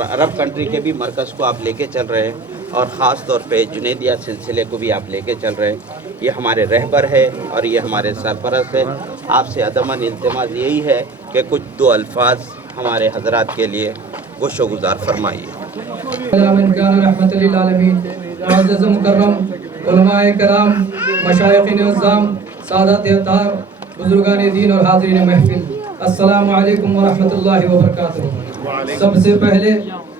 और Arab country के भी मरकज़ को आप लेके चल रहे हैं और ख़ास तौर पे जुनैदिया सिलसिले को भी आप लेके चल रहे हैं। ये हमारे रहबर है और ये हमारे सरपरस्त है। आपसे अदमन इल्तिमास यही है कि कुछ दो अल्फाज हमारे हजरात के लिए गोशोगुजार फरमाइए। अस्सलामु अलैकुम व रहमतुल्लाहि व बरकातुहू। सबसे पहले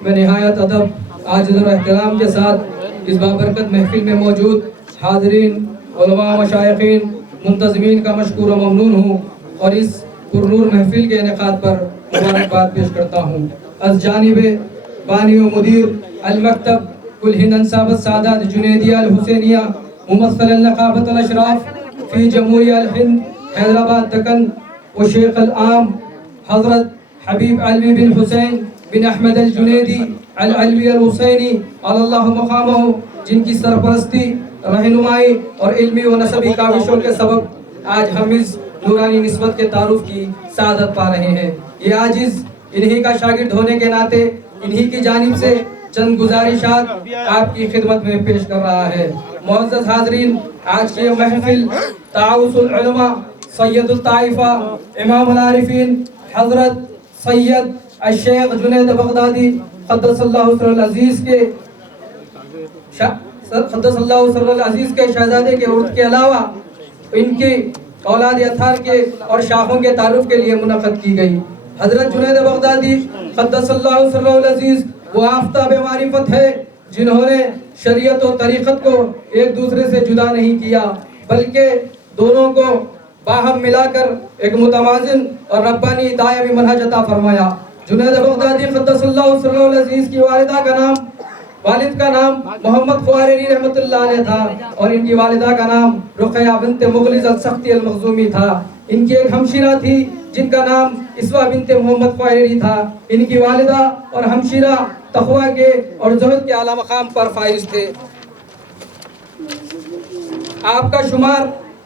मैं निहायत अदब आजिज़ और एहतराम के साथ इस बाबरकत महफिल में मौजूद हाज़रीन, उलमा, मशाइखीन, मुंतज़मीन का मशकूर व ममनून हूँ और इस पुरनूर महफिल के इनेकाद पर मुबारकबाद पेश करता हूँ। अज़ जानिबे बानी व मुदीर अल-मकतब कुल हिंद अंसाब सादात जुनैदिया अल-हुसैनिया मुमस्सिल अल-नक़ाबत अल-अशराफ फ़ी जमहूरिया अल-हिंद हैदराबाद दक्कन व शेख अल-आम हज़रत हबीब अलवी बिन हुसैन बिन अहमद अल-जुनैदी अल-अलवी अल-हुसैनी अल्लाहु मक़ामहु, जिनकी सरपरस्ती, रहनुमाई और इल्मी व नसबी काविशों के सबब आज हम इस नूरानी निस्बत के तारुफ की सादत पा रहे हैं। ये आजिज़ इन्हीं का शागिर्द होने के नाते इन्हीं की जानिब से चंद गुजारिशात आपकी खिदमत में पेश कर रहा है। मुअज़्ज़ज़ हाज़रीन, आज की महफिल ताउसुल उलमा सैयदुल ताइफा इमामुल आरिफीन हज़रत सैयद अश-शेख जुनैद बगदादी क़द्दसल्लाहु सिर्रल अज़ीज़ के शहज़ादे के उर्द के अलावा इनकी औलाद अथार के और शाखों के तारुफ के लिए मुनक़्क़द की गई। हज़रत जुनैद बगदादी क़द्दसल्लाहु सिर्रल अज़ीज़ वो आफ्ताब मारिफत है जिन्होंने शरीयत और तरीक़त को एक दूसरे से जुदा नहीं किया, बल्कि दोनों को बाहम मिलाकर एक मुतवाज़िन और रब्बानी दायमी मनहज अता फरमाया। जुनैद बगदादी क़द्दसल्लाहु सिर्रल अज़ीज़ की वालिद का नाम मोहम्मद ख्वारिरी रहमतुल्लाह अलैह था और इनकी वालिदा का नाम रुक़ैया बिन्त मुग़लिज़ अल-सख्ती अल-मख़ज़ूमी था। इनकी एक हमशीरा थी जिनका नाम इसवा बिन्त मोहम्मद ख्वारिरी था। इनकी वालिदा और हमशीरा तक़वा के और ज़ुहद के आला मक़ाम पर फाइज़ थे। आपका शुमार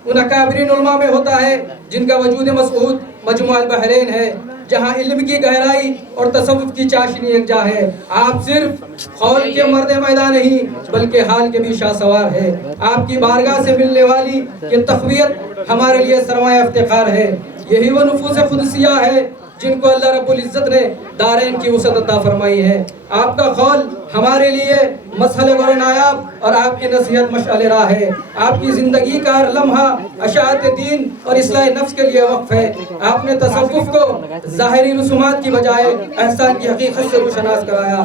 उन अकाबरीन उलमा में होता है जिनका वजूद मसऊद मजमू अल-बहरैन है, जहाँ इल्म की गहराई और तसव्वुफ़ की चाशनी यकजा है। आप सिर्फ खौल के मर्द मैदान नहीं बल्कि हाल के भी शाहसवार है। आपकी बारगाह से मिलने वाली ये तक़वियत हमारे लिए सरमाया इफ्तिखार है। यही वो नुफूस क़ुदसिया है जिनको अल्लाह रब्बुल इज़्ज़त ने दारैन की वसअत अता फरमाई है। आपका कौल हमारे लिए मसहल व नायाब और आपकी नसीहत मशअल राह है। आपकी ज़िंदगी का हर लम्हा अशाअत दीन और इस्लाह नफ्स के लिए वक़्फ़ है। आपने तसव्वुफ़ को ज़ाहिरी रसूमात की बजाय एहसान की हकीकत से रोशनास कराया।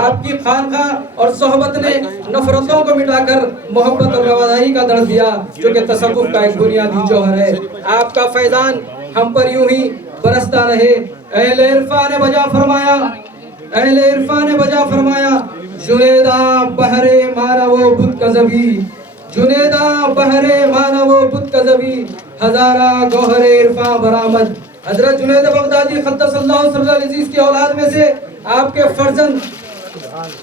आपकी खानक़ाह और सोहबत ने नफ़रतों को मिटाकर मोहब्बत और रवादारी का दर्ज दिया, जो कि तसव्वुफ़ का एक बुनियादी जौहर है। आपका फैज़ान हम पर यूं ही बरसता रहे। अहले इरफान ने बजा फरमाया जुनैदा बहरे माना वो बुत कज़बी, जुनैदा बहरे माना वो बुत कज़बी, हज़ारा गौहरे इरफान बरामद। हज़रत जुनैद बगदादी क़द्दसल्लाहु सिर्रल अज़ीज़ की औलाद में से आपके फर्जंद,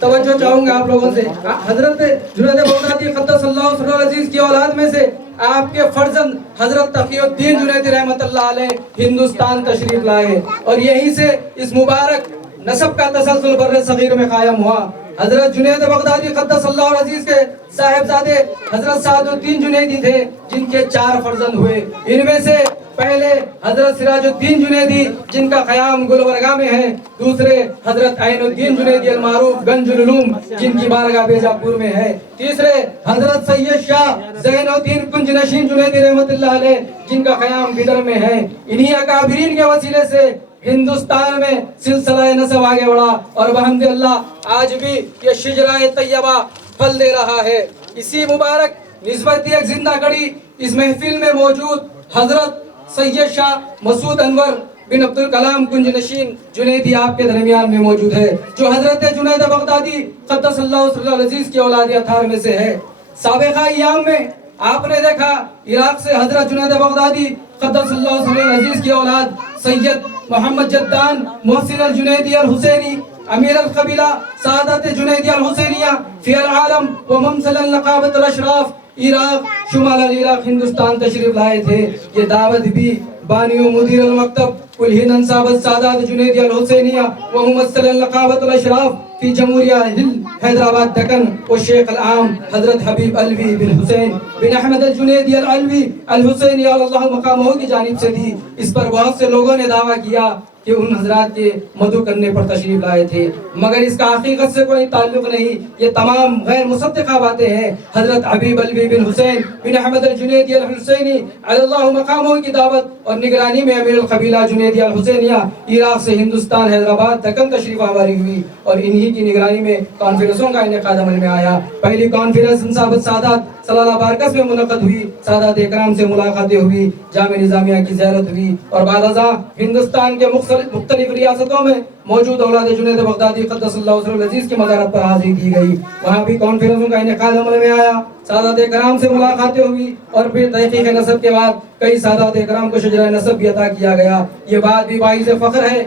तवज्जो चाहूंगा आप लोगों से, हज़रत जुनैद बगदादी क़द्दसल्लाहु सिर्रल अज़ीज़ की औलाद में से आपके फर्जंद हज़रत तक़ियुद्दीन जुनैदी रहमतुल्लाह अलैह हिंदुस्तान तशरीफ लाए और यहीं से इस मुबारक नसब का तसलसल बर्रे सगीर में कायम हुआ। हज़रत जुनैद बगदादी क़द्दसल्लाहु अज़ीज़ के साहिबजादे हज़रत सादुद्दीन जुनैदी थे, जिनके 4 फर्जंद हुए। इनमें से पहले हज़रत सिराजुद्दीन जुनैदी जिनका क़याम गुलबर्गा में है, दूसरे हज़रत ऐनुद्दीन जुनैदी अल-मारूफ गंजुल उलूम जिनकी बारगाह बेजापुर में है, तीसरे हज़रत सैयद शाह ज़ैनुद्दीन कुंज नशीन जुनैदी रहमतुल्लाह अलैह जिनका क़याम बिदर में है। इन्हीं अकाबरीन के वसीले से हिंदुस्तान में सिलसिला नसब आगे बढ़ा और बहम्दिल्लाह आज भी ये शिजरा तैयबा फल दे रहा है। इसी मुबारक निस्बती एक जिंदा कड़ी इस महफिल में मौजूद हज़रत सैयद शाह मसूद अनवर बिन अब्दुल कलाम कुंज नशीन जुनैदी आपके दरमियान में मौजूद है, जो हज़रत जुनैद बगदादी क़द्दसल्लाहु सिर्रल अज़ीज़ की औलाद अथार में से है। साबिक़ा अय्याम में आपने देखा इराक से हज़रत जुनैद बगदादी क़द्दसल्लाहु सिर्रल अज़ीज़ की औलाद सैयद मोहम्मद जद्दान मोहसिन अल-जुनैदी अल-हुसैनी अमीर अल-क़बीला सादत जुनैदी अल-हुसैनिया फ़ी अल-आलम व ममसल अल-नक़ाबत अल-अशराफ इराक शुमाल इराक हिंदुस्तान तशरीफ लाए थे। ये दावत भी बानियो मुदीर अल मकतब कुल हिंद अंसाबत सादात जुनैदी अल हुसैनिया व मुमस्सिल अल लकाबत अल अशराफ फी जमहूरिया हिंद हैदराबाद दक्कन व शेख अल आम हजरत हबीब अलवी बिन हुसैन बिन अहमद अल जुनैदी अल अलवी अल हुसैनी अल्लाह मकामहू की जानिब से दी। इस पर बहुत से लोगों ने दावा किया कि उन हजरात के मधु करने पर तशरीफ लाए थे, मगर इसका हकीकत से कोई ताल्लुक नहीं। ये तमाम गैर मुसद्दिक़ा बातें हैं। हजरत हबीब अलवी बिन हुसैन बिन अहमद अल जुनैदी अल हुसैनी अल्लाह मकामहू की दावत और निगरानी में अमीर अल कबीला जुनैदी अल हुसैनिया इराक से हिंदुस्तान हैदराबाद दक्कन तशरीफ आवारी हुई और इन्हीं की निगरानी में कॉन्फ्रेंसों का इनेकाद अमल में आया। पहली कॉन्फ्रेंस इंसाबत सादात सलाला बारकस में मुनक़द हुई, सादात इकराम से मुलाकातें हुई, जामे निज़ामिया की ज़ियारत हुई और बाद अज़ा हिंदुस्तान के मुख्तलिफ रियासतों में मौजूद औलाद जुनैद बगदादी क़द्दसल्लाहु सिर्रहु अज़ीज़ की मज़ारत पर हाज़िरी की गई। वहाँ भी कॉन्फ्रेंसों का इनेकाद अमल में आया, सादात इकराम से मुलाकातें हुई और फिर तहक़ीक़ नसब के बाद कई सादात इकराम को शजरा नसब भी अता किया गया। ये बात भी बाइज़ फ़ख्र है।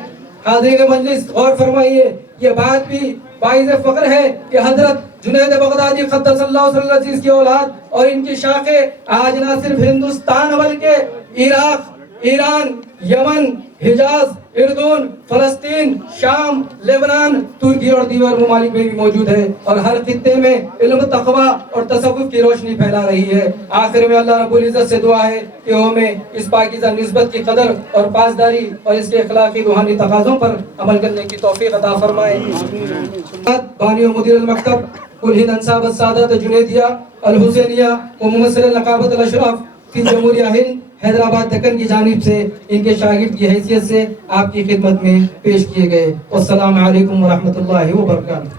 हाज़रीन मजलिस गौर फरमाइए, ये बात भी बाइज़ फ़ख्र है कि हज़रत जुनैद बगदादी क़द्दसल्लाहु सिर्रहु अज़ीज़ की औलाद और इनकी शाखें आज न सिर्फ हिंदुस्तान बल्कि इराक, ईरान, यमन, हिजाज, इर्दुन, फलस्तीन, शाम, लेबनान, तुर्की और दीगर ममालिक में भी मौजूद है और हर खित्ते में इल्म, तक़वा और तसव्वुफ़ की रोशनी फैला रही है। आखिर में अल्लाह रब्बुल इज़्ज़त से दुआ है कि हमें इस पाकीज़ा निस्बत की कदर और पासदारी और इसके अखलाकी रूहानी तकाज़ों पर अमल करने की तौफ़ीक़ अता फरमाए। बानियो मुदीर अल मकतब कुल हिंद अंसाबत सादात जुनैदिया अल हुसैनिया व मुमस्सिल अल लकाबत अल अशराफ फी जमहूरिया हिंद हैदराबाद दक्कन की जानिब से इनके शागिर्द की हैसियत से आपकी खिदमत में पेश किए गए। वस्सलामु अलैकुम व रहमतुल्लाहि व बरकातहू।